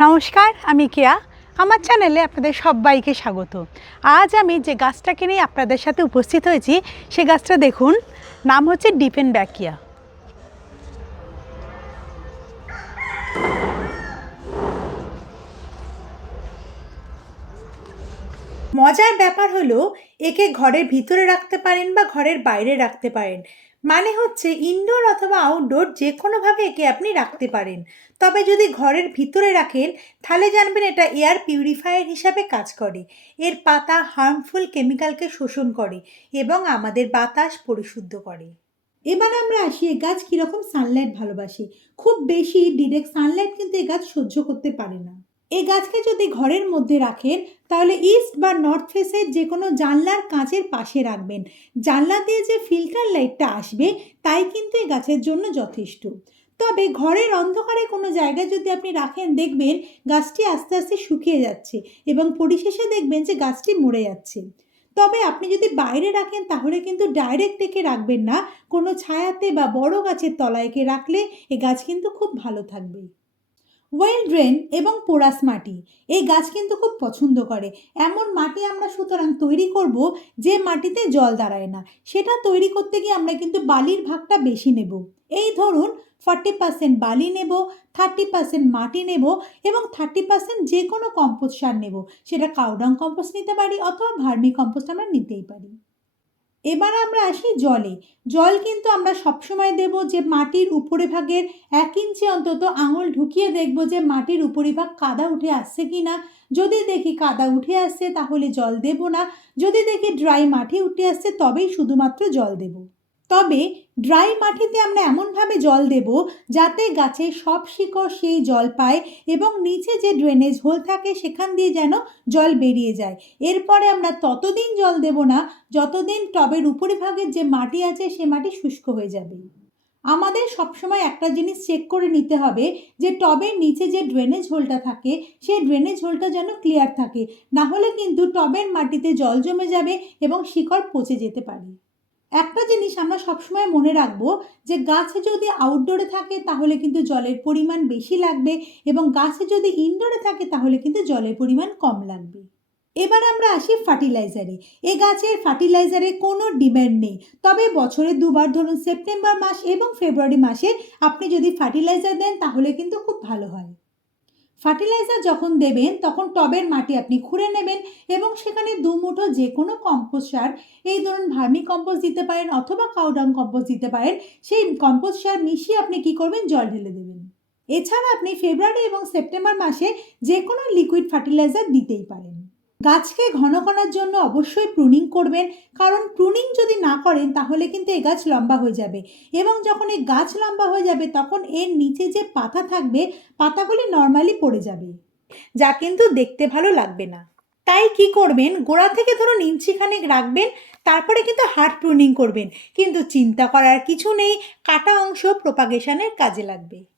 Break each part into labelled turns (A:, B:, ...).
A: নমস্কার, আমি কেয়া। আমার চ্যানেলে আপনাদের সবাইকে স্বাগত। আজ আমি যে গাছটাকে নিয়ে আপনাদের সাথে উপস্থিত হয়েছি, সে গাছটা দেখুন, নাম হচ্ছে ডিপেন ব্যাকিয়া মজার ব্যাপার হলো, একে ঘরের ভিতরে রাখতে পারেন বা ঘরের বাইরে রাখতে পারেন। মানে হচ্ছে ইনডোর অথবা আউটডোর যে কোনোভাবে একে আপনি রাখতে পারেন। তবে যদি ঘরের ভিতরে রাখেন, তাহলে জানবেন এটা এয়ার পিউরিফায়ার হিসাবে কাজ করে। এর পাতা হার্মফুল কেমিক্যালকে শোষণ করে এবং আমাদের বাতাস পরিশুদ্ধ করে। এবার আমরা আসি এ গাছ কীরকম সানলাইট ভালোবাসে। খুব বেশি ডিরেক্ট সানলাইট কিন্তু এ গাছ সহ্য করতে পারে না। এই গাছকে যদি ঘরের মধ্যে রাখেন, তাহলে ইস্ট বা নর্থ ফেসের যে কোনো জানলার কাঁচের পাশে রাখবেন। জানলা দিয়ে যে ফিল্টার লাইটটা আসবে, তাই কিন্তু এই গাছের জন্য যথেষ্ট। তবে ঘরের অন্ধকারে কোনো জায়গায় যদি আপনি রাখেন, দেখবেন গাছটি আস্তে আস্তে শুকিয়ে যাচ্ছে এবং পরিশেষে দেখবেন যে গাছটি মরে যাচ্ছে। তবে আপনি যদি বাইরে রাখেন, তাহলে কিন্তু ডাইরেক্ট একে রাখবেন না। কোনো ছায়াতে বা বড় গাছের তলায় একে রাখলে এ গাছ কিন্তু খুব ভালো থাকবে। ওয়েল ড্রেন এবং পোরাস মাটি। এই গাছ কিন্তু খুব পছন্দ করে। এমন মাটি আমরা সুতরাং তৈরি করব যে মাটিতে জল দাঁড়ায় না। সেটা তৈরি করতে গিয়ে আমরা কিন্তু বালির ভাগটা বেশি নেব। এই ধরুন ফর্টি পার্সেন্ট বালি নেব, থার্টি পার্সেন্ট মাটি নেব এবং থার্টি পার্সেন্ট যে কোনো কম্পোস্ট সার নেব। সেটা কাউডাং কম্পোস্ট নিতে পারি অথবা ভার্মি কম্পোস্ট আমরা নিতেই পারি। এবার আমরা আসি জলে। জল কিন্তু আমরা সবসময় দেব যে মাটির উপরে ভাগের এক ইঞ্চি অন্তত আঙুল ঢুকিয়ে দেখব যে মাটির উপরিভাগ কাদা উঠে আসছে কি না যদি দেখি কাদা উঠে আসছে তাহলে জল দেব না। যদি দেখি ড্রাই মাটি উঠে আসছে তবেই শুধুমাত্র জল দেব। তবে ড্রাই মাটিতে আমরা এমনভাবে জল দেব যাতে গাছে সব শিকড় সেই জল পায় এবং নিচে যে ড্রেনেজ হোল থাকে সেখান দিয়ে যেন জল বেরিয়ে যায়। এরপরে আমরা ততদিন জল দেব না, যতদিন টবের উপরিভাগের যে মাটি আছে সে মাটি শুষ্ক হয়ে যাবে। আমাদের সবসময় একটা জিনিস চেক করে নিতে হবে যে টবের নিচে যে ড্রেনেজ হোলটা থাকে, সেই ড্রেনেজ হোলটা যেন ক্লিয়ার থাকে। না হলে কিন্তু টবের মাটিতে জল জমে যাবে এবং শিকড় পচে যেতে পারে। একটা জিনিস আমরা সবসময় মনে রাখব যে গাছে যদি আউটডোরে থাকে তাহলে কিন্তু জলের পরিমাণ বেশি লাগবে এবং গাছে যদি ইনডোরে থাকে তাহলে কিন্তু জলের পরিমাণ কম লাগবে। এবার আমরা আসি ফার্টিলাইজারে এ। গাছের ফার্টিলাইজারে কোনো ডিম্যান্ড নেই। তবে বছরে দুবার ধরুন সেপ্টেম্বর মাস এবং ফেব্রুয়ারি মাসে আপনি যদি ফার্টিলাইজার দেন তাহলে কিন্তু খুব ভালো হয়। ফার্টিলাইজার যখন দেবেন, তখন টবের মাটি আপনি খুঁড়ে নেবেন এবং সেখানে দু মুঠো যে কোনো কম্পোস্ট সার, এই ধরুন ভার্মি কম্পোস্ট দিতে পারেন অথবা কাউডাং কম্পোস্ট দিতে পারেন, সেই কম্পোস্ট সার মিশিয়ে আপনি কি করবেন? জল ঢেলে দেবেন। এছাড়া আপনি ফেব্রুয়ারি এবং সেপ্টেম্বর মাসে যে কোনো লিকুইড ফার্টিলাইজার দিতেই পারেন। গাছকে ঘন করার জন্য অবশ্যই প্রুনিং করবেন। কারণ প্রুনিং যদি না করেন, তাহলে কিন্তু এই গাছ লম্বা হয়ে যাবে। এবং যখন এই গাছ লম্বা হয়ে যাবে, তখন এর নিচে যে পাতা থাকবে, পাতাগুলি নর্মালি পড়ে যাবে, যা কিন্তু দেখতে ভালো লাগবে না। তাই কি করবেন? গোড়া থেকে ধরুন ইঞ্চিখানেক রাখবেন, তারপরে কিন্তু হার্ড প্রুনিং করবেন। কিন্তু চিন্তা করার কিছু নেই, কাটা অংশ প্রপাগেশনের কাজে লাগবে।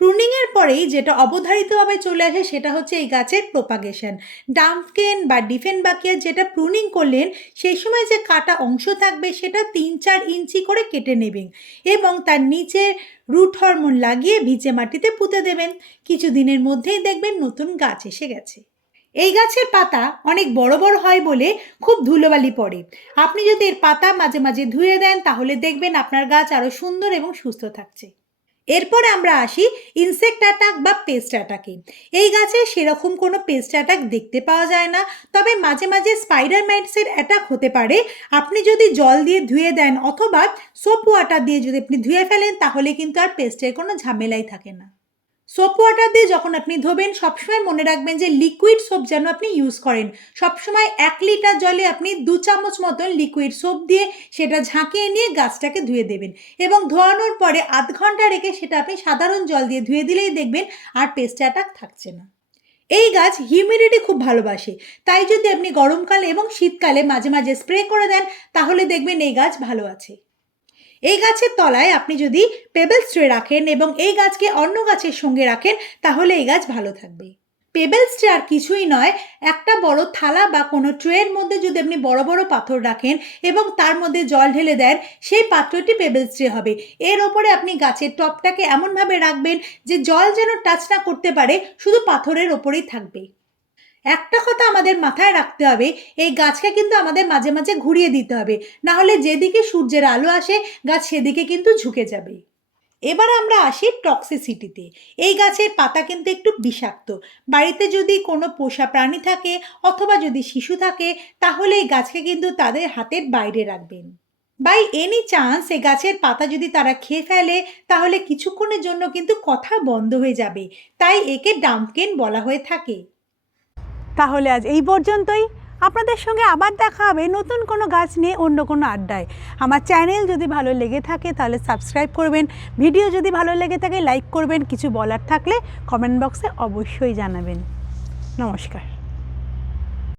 A: প্রুনিংয়ের পরেই যেটা অবধারিতভাবে চলে আসে সেটা হচ্ছে এই গাছের প্রপাগেশন ডাম্পকেন বা ডিফেন বাকিয়া যেটা প্রুনিং করলেন, সেই সময় যে কাটা অংশ থাকবে সেটা তিন চার ইঞ্চি করে কেটে নেবেন এবং তার নিচে রুট হরমোন লাগিয়ে ভিজে মাটিতে পুঁতে দেবেন। কিছু দিনের মধ্যেই দেখবেন নতুন গাছ এসে গেছে। এই গাছের পাতা অনেক বড় বড় হয় বলে খুব ধুলোবালি পড়ে। আপনি যদি এর পাতা মাঝে মাঝে ধুয়ে দেন, তাহলে দেখবেন আপনার গাছ আরও সুন্দর এবং সুস্থ থাকছে। এরপর আমরা আসি ইনসেক্ট অ্যাটাক বা পেস্ট অ্যাটাকে এই গাছে সেরকম কোনো পেস্ট অ্যাটাক দেখতে পাওয়া যায় না, তবে মাঝে মাঝে স্পাইডার মাইটসের অ্যাটাক হতে পারে। আপনি যদি জল দিয়ে ধুয়ে দেন অথবা সোপ ওয়াটার দিয়ে যদি আপনি ধুয়ে ফেলেন, তাহলে কিন্তু আর পেস্টের কোনো ঝামেলাই থাকে না। সোপ ওয়াটার দিয়ে যখন আপনি ধোবেন, সবসময় মনে রাখবেন যে লিকুইড সোপ যেন আপনি ইউজ করেন। সবসময় এক লিটার জলে আপনি দু চামচ মতন লিকুইড সোপ দিয়ে সেটা ঝাঁকিয়ে নিয়ে গাছটাকে ধুয়ে দেবেন। এবং ধোয়ানোর পরে আধ ঘণ্টা রেখে সেটা আপনি সাধারণ জল দিয়ে ধুয়ে দিলেই দেখবেন আর পেস্ট অ্যাটাক থাকছে না। এই গাছ হিউমিডিটি খুব ভালোবাসে। তাই যদি আপনি গরমকালে এবং শীতকালে মাঝে মাঝে স্প্রে করে দেন, তাহলে দেখবেন এই গাছ ভালো আছে। এই গাছের তলায় আপনি যদি পেবেলস ট্রে রাখেন এবং এই গাছকে অন্য গাছের সঙ্গে রাখেন, তাহলে এই গাছ ভালো থাকবে। পেবেলস ট্রে আর কিছুই নয়, একটা বড় থালা বা কোনো ট্রের মধ্যে যদি আপনি বড় বড় পাথর রাখেন এবং তার মধ্যে জল ঢেলে দেন, সেই পাত্রটি পেবেলস ট্রে হবে। এর ওপরে আপনি গাছের টপটাকে এমনভাবে রাখবেন যে জল যেন টাচ না করতে পারে, শুধু পাথরের ওপরেই থাকবে। একটা কথা আমাদের মাথায় রাখতে হবে, এই গাছকে কিন্তু আমাদের মাঝে মাঝে ঘুরিয়ে দিতে হবে। না হলে যেদিকে সূর্যের আলো আসে, গাছ সেদিকে কিন্তু ঝুঁকে যাবে। এবার আমরা আসি টক্সিসিটিতে এই গাছের পাতা কিন্তু একটু বিষাক্ত। বাড়িতে যদি কোনো পোষা প্রাণী থাকে অথবা যদি শিশু থাকে, তাহলে এই গাছকে কিন্তু তাদের হাতের বাইরে রাখবেন। বাই এনি চান্স, এই গাছের পাতা যদি তারা খেয়ে ফেলে, তাহলে কিছুক্ষণের জন্য কিন্তু কথা বন্ধ হয়ে যাবে। তাই একে ডাম্পকেন বলা হয়ে থাকে।
B: তাহলে আজ এই পর্যন্তই। আপনাদের সঙ্গে আবার দেখা হবে নতুন কোনো গাছ নিয়ে অন্য কোনো আড্ডায়। আমার চ্যানেল যদি ভালো লেগে থাকে তাহলে সাবস্ক্রাইব করবেন। ভিডিও যদি ভালো লেগে থাকে, লাইক করবেন। কিছু বলার থাকলে কমেন্ট বক্সে অবশ্যই জানাবেন। নমস্কার।